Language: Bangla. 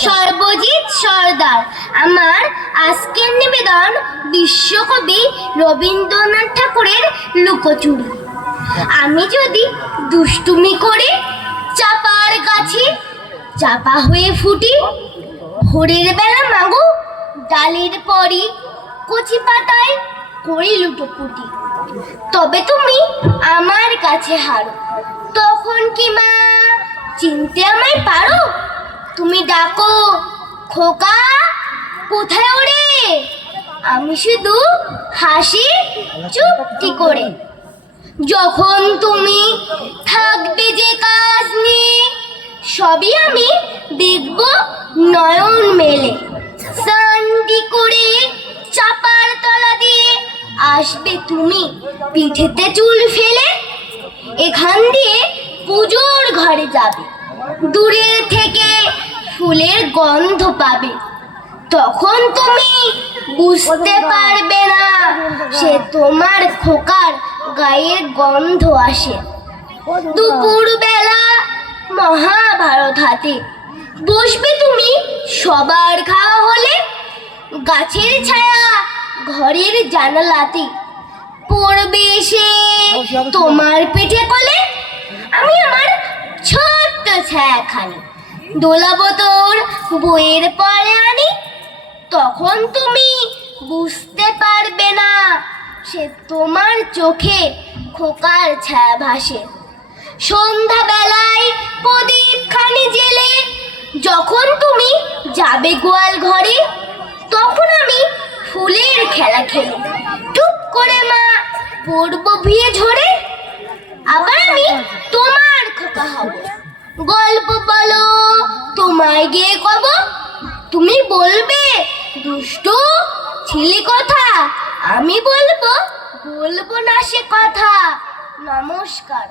সর্বজিৎ সর্দার। আমার আজকের নিবেদন বিশ্বকবি রবীন্দ্রনাথ ঠাকুরের লুকোচুরি। আমি যদি দুষ্টুমি করে চাপার গাছে চাপা হয়ে ফুটি, ভোরের বেলা মাগো ডালের পরই কচি পাতায় করি লুটোপুটি, তবে তুমি আমার কাছে হারো। তখন কি মা চিনতে আমায় পারো? তুমি ডাকো, খোকা কোথায় ওরে? আমি শুধু হাসি চুপটি করে। যখন তুমি থাকবে যে কাজ নিয়ে, সবই আমি দেখব নয়ন মেলে। সান্ডি করে চাপার তলা দিয়ে আসবে তুমি পিঠেতে চুল ফেলে। এখান দিয়ে পুজোর ঘরে যাবে, দূরে থেকে ফুলের গন্ধ পাবে। তখন তুমি বুঝতে পারবে না সে তোমার খোকার গায়ের গন্ধ আসে। দুপুর বেলা মহাভারত হাতে বসবে তুমি সবার খাওয়া হলে। গাছের ছায়া ঘরের জানালাতে পড়বে এসে তোমার পিঠে কোলে। আমি আমার ছোট্ট ছায়াখানি দোলাবো তোর বইয়ের পরে আনি। তখন তুমি বুঝতে পারবে না সে তোমার চোখে খোকার ছায়া ভাসে। সন্ধ্যা বেলায় প্রদীপ খানি জেলে যখন তুমি যাবে গোয়াল ঘরে, তখন আমি ফুলের খেলা খেলি। টুপ করে মা পড়বো ভিয়ে ঝরে। আবার আমি তোমার খোকা হব, গল্প বলো তোমায় গিয়ে কব। তুমি বলবে দুষ্টু ছিলি কথা, আমি বলবো না সে কথা। নমস্কার।